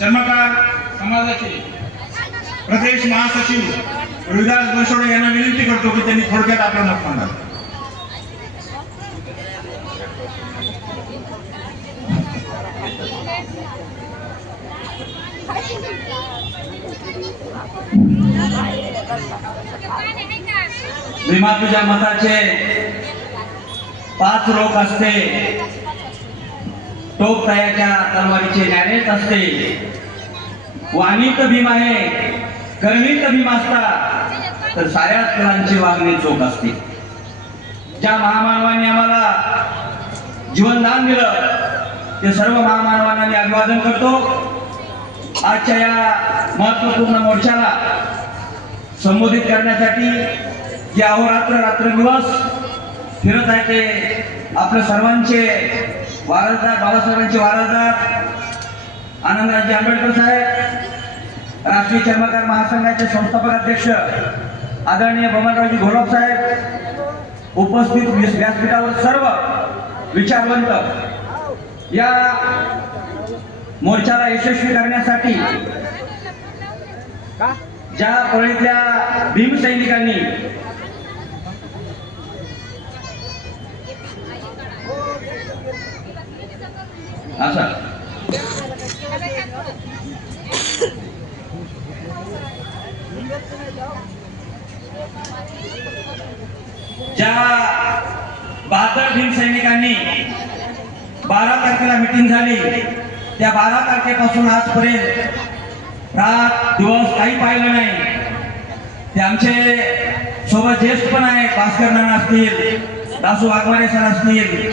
चर्मकार समाजाचे प्रदेश महासचिव रोहिदास बनसोडे यांना विनंती करतो की त्यांनी थोडक्यात आपलं मत मांडावं. भीमा तुझ्या मताचे 5 लोक असते, टोक तयाच्या तलवारीचे न्यारेच असते. वाणीत भीम आहे, करणीत भीम असता, तर साऱ्याच कुलांची वागणी चोख असते. ज्या महामानवांनी आम्हाला जीवनदान दिलं ते सर्व महामानवांना मी अभिवादन करतो. आजच्या या महत्वपूर्ण मोर्चाला संबोधित करण्यासाठी जे अहोरात्र रात्रदिवस फिरत आहे ते आपल्या सर्वांचे वारसदार, बाबासाहेबांचे वारसदार आनंदराजे आंबेडकर साहेब, राष्ट्रीय चर्मकार महासंघाचे संस्थापक अध्यक्ष आदरणीय बबनरावजी घोलप साहेब, उपस्थित व्यासपीठावर सर्व विचारवंत, या मोर्चाला यशस्वी करण्यासाठी ज्या पळीतल्या भीम सैनिकांनी ज्या 72 भीम सैनिकांनी 12 तारखेला मीटिंग झाली, त्या 12 तारखेपासून आजपर्यंत रात दिवस काही पाहिलं नाही. ते आमचे सोबत ज्येष्ठ पण आहे, भास्कर नाना असतील, दासू वाघमारे सर असतील,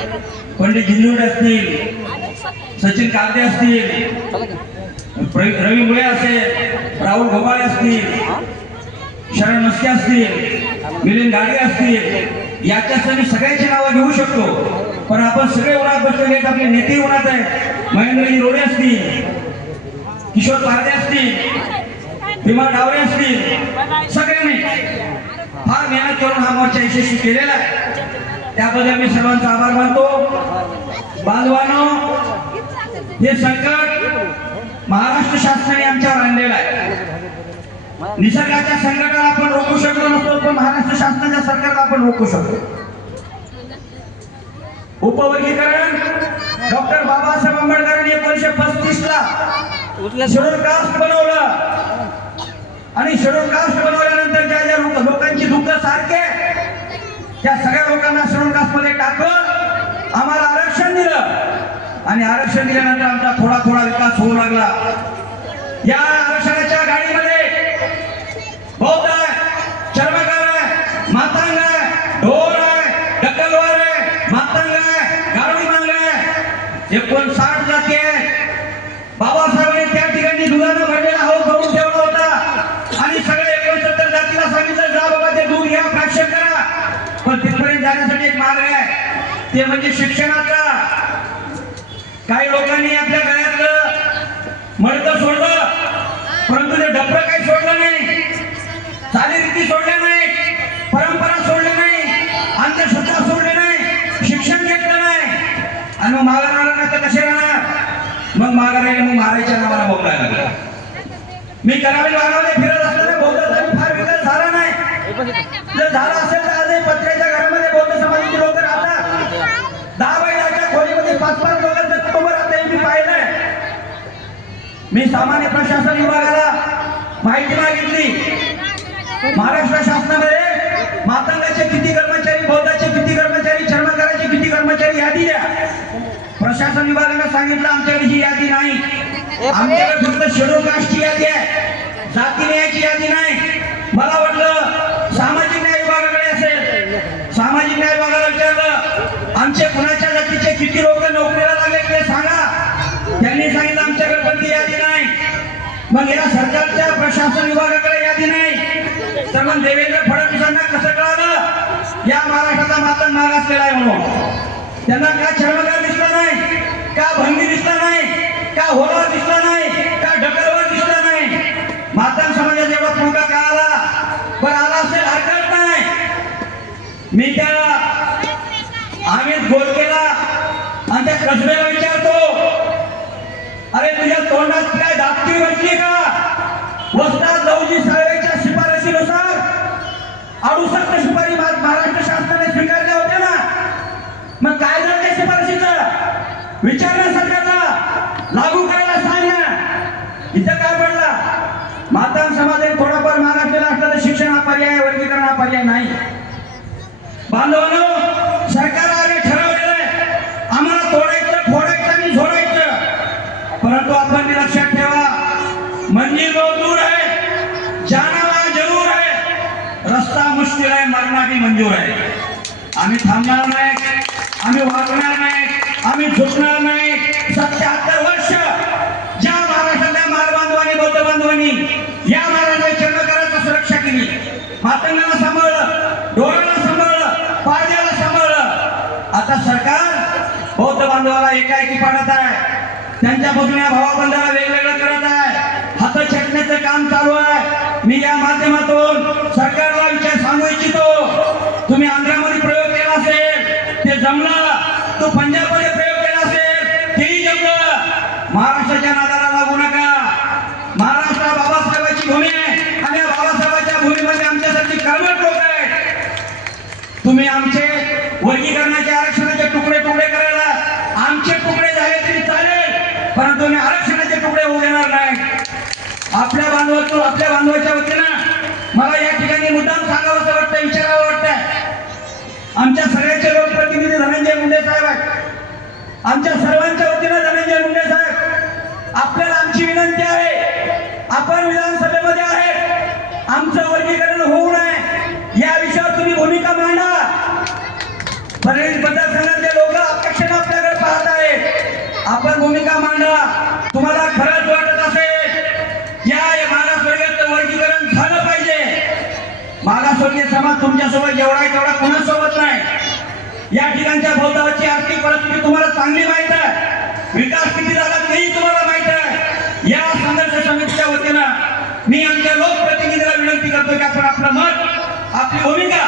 पंडित जिंजूड असतील, सचिन कागदे असतील, रवी मुळे असेल, राहुल घोबाळे असतील, शरण मस्के असतील, मिलिंद गाडगे असतील, याच्यासाठी सगळ्यांची नावं घेऊ शकतो. पण आपण सगळे उन्हात बसलेले आहेत, आपले नेते उन्हात आहेत. महेंद्रजी रोडे असतील, किशोर पारदे असतील, भीमा डावरे असतील, सगळ्यांनी फार मेहनत करून हा मोर्चा यशस्वी केलेला आहे. त्याबद्दल मी सर्वांचा आभार मानतो. बांधवांनो, हे संकट महाराष्ट्र शासनाने आमच्यावर आणलेलं आहे. निसर्गाच्या संकटाला आपण रोखू शकलो नसतो, पण महाराष्ट्र शासनाच्या सरकारला आपण रोखू शकतो. उपवर्गीकरण डॉक्टर बाबासाहेब आंबेडकरांनी 1935 ला शेड्यूल कास्ट बनवलं आणि शेड्यूल कास्ट बनवल्यानंतर ज्या ज्या लोकांची दुःख सारखे त्या सगळ्या लोकांना शेड्यूल कास्ट मध्ये टाकलं, आम्हाला आरक्षण दिलं आणि आरक्षण दिल्यानंतर आमचा थोडा थोडा विकास होऊ लागला. या आरक्षणाच्या गाडीमध्ये बौद्ध आहे, चर्मकार आहे, मातांग आहे, ढोर आहे, डक्कलवार आहे, मातांग आहे, गारुडी मांग आहे, 59 जाती आहेत. बाबासाहेबांनी त्या ठिकाणी दुधानं भरलेला हाऊस करून ठेवला होता आणि सगळे 69 जातीला सांगितलं, जा बाबा ते दूध घ्या, फ्रॅक्शन करा. पण तिथपर्यंत जाण्यासाठी एक मार्ग आहे, ते म्हणजे शिक्षणाचा. काही लोकांनी आपल्या गळ्यातलं मडकं सोडलं, परंतु ते डबरं काही सोडलं नाही, चालीरीती सोडल्या नाही, परंपरा सोडल्या नाही, अंधश्रद्धा सोडले नाही, शिक्षण घेतलं नाही. आणि मग माघार आला ना तर कसे राहणार? मग माघार राहिले, मग मारायच्या नावाला बोलायला लागला. मी करावी भागामध्ये फिरत असताना बौद्धाचा फार विकास झाला नाही. जर झाला असेल तर आजही पत्र्याच्या घरामध्ये बौद्ध समाजाची लोक राहतात. 10 बैलाच्या खोलीमध्ये 5-5 लोकांचं कुटुंब राहते, मी पाहिलंय. मी सामान्य प्रशासन विभागाला माहिती मागितली, महाराष्ट्र शासनामध्ये मातंगाचे किती कर्मचारी, बौद्धाचे किती कर्मचारी, चर्मकाराचे किती कर्मचारी, यादी द्या. प्रशासन विभागाने सांगितलं आमच्याकडे ही यादी नाही, आमच्याकडे फक्त शेड्यूल कास्टची यादी आहे, जाती न्यायाची यादी नाही. मला वाटलं सामाजिक न्याय विभागाकडे असेल. सामाजिक न्याय विभागाला विचारलं, आमचे कुणाच्या जातीचे किती लोक नोकरीला लागले ते सांगा. त्यांनी सांगितलं आमच्याकडे पण ती यादी नाही. मग या सरकारच्या प्रशासन विभागाकडे यादी नाही, तर मग देवेंद्र फडणवीसांना कसं कळालं या महाराष्ट्राचा मातंग मागासलेला आहे म्हणून? त्यांना का चर्मकार दिसला नाही, का भंगी दिसला नाही, का होळा दिसला नाही, का डकलवार दिसला नाही? मातंग समाजाचा एवढा पुरका का आला? पण आला असेल हरकत नाही. मी त्या अमित गोलकेला आणि त्या कसबेला विचारतो, अरे तुझ्या तोंडात काय हाती बसली का? वस्ताद लहुजी साळवेच्या शिफारशीनुसार 68 शिफारशी महाराष्ट्र शासनाने स्वीकारल्या होत्या ना. मग काय झालं त्या शिफारशीचं? विचारणा सरकारला, लागू करायला सांग ना. इथं काय पडला? मातांग समाजाने थोडाफार मागासलेला असला तर शिक्षण हा पर्याय, वर्गीकरण हा पर्याय नाही. बांधवांनो, सरकारने ठरवलेलं आहे आम्हाला तोडायचं, फोडायचं आणि झोडायचं. परंतु आपण लक्षात ठेवा, मंजिल बहुत दूर है, जाना वहां जरूर है. रस्ता मुश्किल आहे, मरना भी मंजूर आहे. आम्ही थांबणार नाही, आम्ही वागणार नाही, आम्ही झुकणार नाही. 77 वर्ष ज्या महाराष्ट्रातल्या मालबांधवांनी, बौद्ध बांधवांनी या महाराष्ट्राची चर्मकाराची सुरक्षा केली, मातंगाला सांभाळलं, डोळ्याला सांभाळलं, पारद्याला सांभाळलं. आता सरकार बौद्ध बांधवाला एकाएकी पाडत आहे, त्यांच्यापासून या भावाबंधाला वेगवेगळं करत आहे, हात छेडण्याचं काम चालू आहे. मी या माध्यमातून सरकारला विचार सांगू इच्छितो, तुम्ही आंध्रामध्ये प्रयोग केला असेल ते जमलं, तो पंजाबमध्ये प्रयोग केला असेल तेही जमलं. महाराष्ट्राच्या नादाला लागू नका. महाराष्ट्र बाबासाहेबांची भूमी आहे आणि या बाबासाहेबांच्या भूमीमध्ये आमच्यासाठी कर्मठ लोक आहेत. तुम्ही आमचे वर्गीकरणाचे, आरक्षणाचे तुकडे तुकडे करायला, आमचे तुकडे झाले तरी चालेल, परंतु मी आरक्षणाचे तुकडे होऊ देणार नाही. आपल्या बांधवाच्या वतीनं मला या ठिकाणी मुद्दाम सांगावं वाटतं, विचारावं वाटतं. आमच्या सगळ्याचे लोकप्रतिनिधी धनंजय मुंडे साहेब आहेत. आमच्या सर्वांच्या वतीनं धनंजय मुंडे साहेब, आपल्याला आमची विनंती आहे, आपण विधानसभेमध्ये आहेत, आमचं वर्गीकरण होऊ नये या विषयावर तुम्ही भूमिका मांडा. बरेच मतदारसंघातले लोक अपेक्षेने आपल्याकडे पाहत आहेत, आपण भूमिका मांडा. तुम्हाला खरंच वाटत असेल या मागासवर्गीयांचं वर्गीकरण झालं पाहिजे, मागासवर्गीय समाज तुमच्यासोबत जेवढा आहे तेवढा कुणासोबत नाही. या ठिकाणच्या बौद्धाची आर्थिक परिस्थिती तुम्हाला चांगली माहित आहे, विकास किती झाला तेही तुम्हाला माहित आहे. या संघर्ष समितीच्या वतीनं मी आमच्या लोकप्रतिनिधीला विनंती करतो की आपण आपलं मत, आपली भूमिका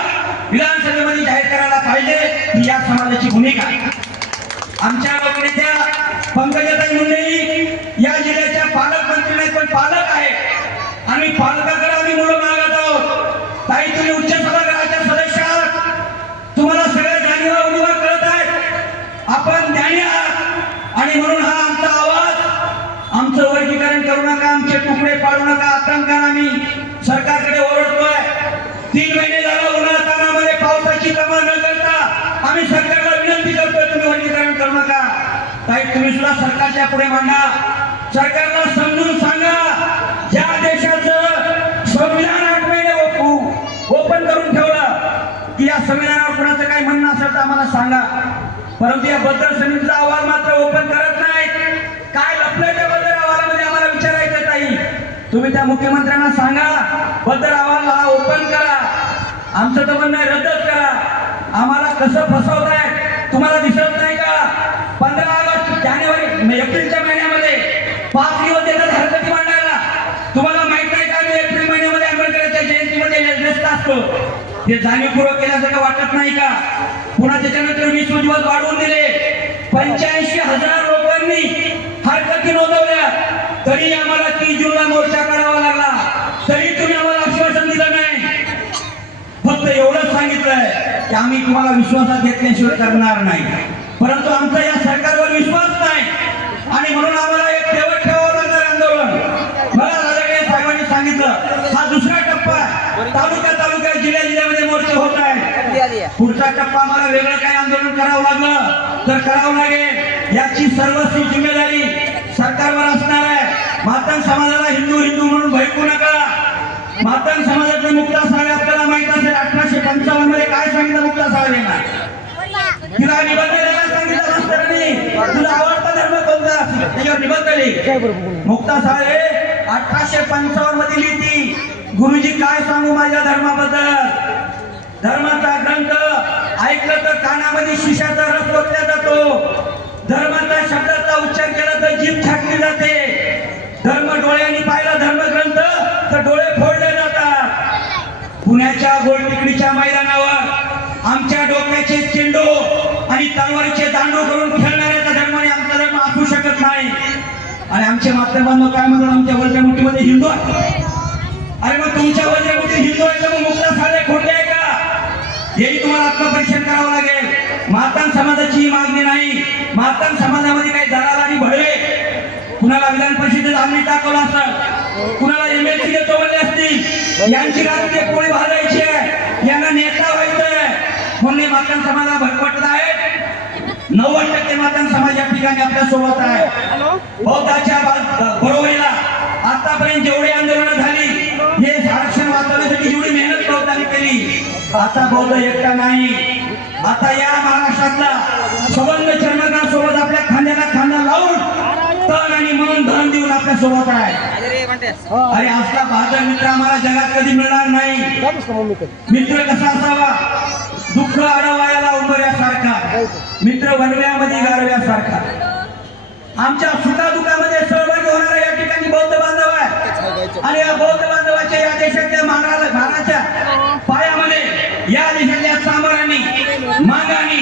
विधानसभेमध्ये जाहीर करायला पाहिजे. ही या समाजाची भूमिका. आमच्या लोकनेत्या पंकजाताई मुंडे या जिल्ह्याच्या पालकमंत्री नाही पण पालक आहेत आणि पालकाकडे आम्ही मुलं मागत आहोत. ताई, तुम्ही उच्च सभागृहाच्या सदस्य आहात, तुम्हाला सगळ्या जाणीवा उणीवा कळत आहेत, आपण ज्ञानी आहात आणि म्हणून हा आमचा आवाज, आमचं वर्गीकरण करू नका, आमचे तुकडे पाडू नका, आतंकानं आम्ही सरकारकडे ओरडतोय. 3 महिने झाला उन्हातानामध्ये पावसाची कमाल न करता आम्ही सरकारला विनंती करतोय, तुम्ही वर्गीकरण करू नका. ताई, तुम्ही सुद्धा सरकारच्या पुढे मांडा, सरकारला समजून सांगा. ज्या देशाचं संविधान 8 महिने ओपन करून ठेवलं की या संविधानावर कुणाचं काही म्हणणं असेल तर आम्हाला सांगा, परंतु या बद्दल समितीचा अहवाल मात्र ओपन करत नाही. काय लपलंय त्या बद्दल अहवालामध्ये आम्हाला विचारायचं. ताई, तुम्ही त्या मुख्यमंत्र्यांना सांगा, बद्दल अहवाल हा ओपन करा, आमचं तर म्हणणं रद्दच करा. आम्हाला कसं फसवताय तुम्हाला दिसत नाही का? 15 ऑगस्ट, जानेवारी, एप्रिलच्या महिन्यामध्ये 5 दिवस देतात हरकती मांडायला. तुम्हाला माहित नाही का एप्रिल महिन्यामध्ये आंबेडकरांच्या जयंतीमध्ये व्यस्त असतो? ते जाणीवपूर्वक केल्यासारखं वाटत नाही का? पुन्हा त्याच्यानंतर 20 दिवस वाढवून दिले. 85,000 लोकांनी हरकती नोंदवल्या, तरी आम्हाला 30 जूनला मोर्चा काढावा लागला, तरी तुम्ही आम्हाला आश्वासन दिलं नाही. फक्त एवढंच सांगितलंय की आम्ही तुम्हाला विश्वासात घेतल्याशिवाय करणार नाही, परंतु आमचा या सरकारवर विश्वास नाही आणि म्हणून आम्हाला एक तेवढ ठेवावं लागणार आंदोलन. मला राजाकडे साहेबांनी सांगितलं हा दुसरा टप्पा आहे, तालुक्या जिल्ह्यामध्ये मोर्चे होत आहेत. पुढचा टप्पा आम्हाला वेगळं काही आंदोलन करावं लागलं तर करावं लागेल. याची सर्वस्वी जिम्मेदारी सरकारवर असणार आहे. मातंग समाजाला हिंदू म्हणून भयकू नका. मातंग समाजातले मुक्ता साळवे आपल्याला माहित असेल, 1855 मध्ये काय सांगितलं मुक्ता साळवेंना? तिला निबंध लिहायला सांगितलं मास्तरांनी, तुला आवडता धर्म कोणता? त्याच्यावर निबंध लिही. मुक्ता साळवे 1855 मध्ये लिहिती, गुरुजी काय सांगू माझ्या धर्माबद्दल. धर्माचा ग्रंथ ऐकलं तर कानामध्ये शिशाचा रस ओतला जातो, धर्माचा शब्दाचा उच्चार केला तर जीभ छाटली जाते. धर्म डोळ्यांनी पाहिला धर्मग्रंथ तर डोळे फोडले जातात. पुण्याच्या गोलटेकडीच्या मैदानावर आमच्या डोक्याचे चेंडू आणि तलवारीचे दांडू करून खेळणाऱ्याचा धर्म आणि आमचा धर्म असू शकत नाही. आणि आमचे मातृबांधव काय म्हणतात, आमच्या वरच्या मुठीमध्ये हिंदू आहे. अरे मग तुमच्या वरच्या मुठीत हिंदू आहे तर मग मुक्ता साले खोटे आहे का? हेही तुम्हाला आत्मपरीक्षण करावं लागेल. मातान समाजाची ही मागणी नाही. मातान समाजामध्ये काही दलाल आणि भडवे, कुणाला विधान परिषदेत आम्ही टाकवलं असं, कुणाला MLC देतो म्हणले असतील, यांची राजकीय पोळी भाजायची आहे, यांना नेता व्हायचंय म्हणून हे मातान समाजाला भरकटत आहेत. 90% मातान समाज या ठिकाणी आपल्या सोबत आहे. बौद्धाच्या बरोबरीला आतापर्यंत जेवढी आंदोलनं झाली, हे आरक्षण वाचवण्यासाठी जेवढी मेहनत बौद्धांनी केली, आता बौद्ध एकटा नाही. आता या महाराष्ट्रातला संबंध चर्मकार सोबत आपल्या खांद्याला खांदा लावून तन आणि मन धन देऊन आपल्या सोबत आहे. अरे असला बहादर मित्र आम्हाला जगात कधी मिळणार नाही. मित्र कसा असावा? दुःख अडवायला उंबऱ्यासारखा, मित्र वनव्यामध्ये गारव्यासारखा. आमच्या सुखादुखामध्ये सहभागी होणारा या ठिकाणी बौद्ध बांधव आहे. आणि या बौद्ध बांधवाच्या या देशाच्या मानाच्या पायामध्ये या देशातल्या चांबरांनी, मांगांनी,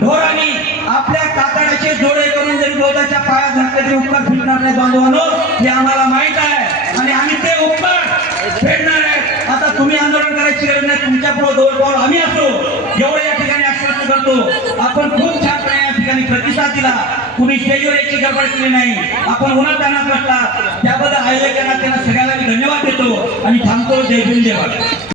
ढोरांनी आपल्या कातडाचे जोडे करून जरी बौद्धाच्या पायात घातले तरी उपकार फिरणार नाही बांधवांनो, हे आम्हाला माहित आहे आणि आम्ही ते उपकार फेडणार आहे. आता तुम्ही आंदोलन करायची गरज नाही. तुमच्या पुढे दोन पाऊल आम्ही असो एवढं या ठिकाणी आश्वासन करतो. आपण खूप छानपणे या ठिकाणी प्रतिसाद दिला. कुणी स्टेजवर याची गडबड केली नाही. आपण उन्हात त्यांना बसला त्याबद्दल आयोजकांना त्यांना सगळ्याला मी धन्यवाद देतो आणि थांबतो. जय भीम, जय भारत.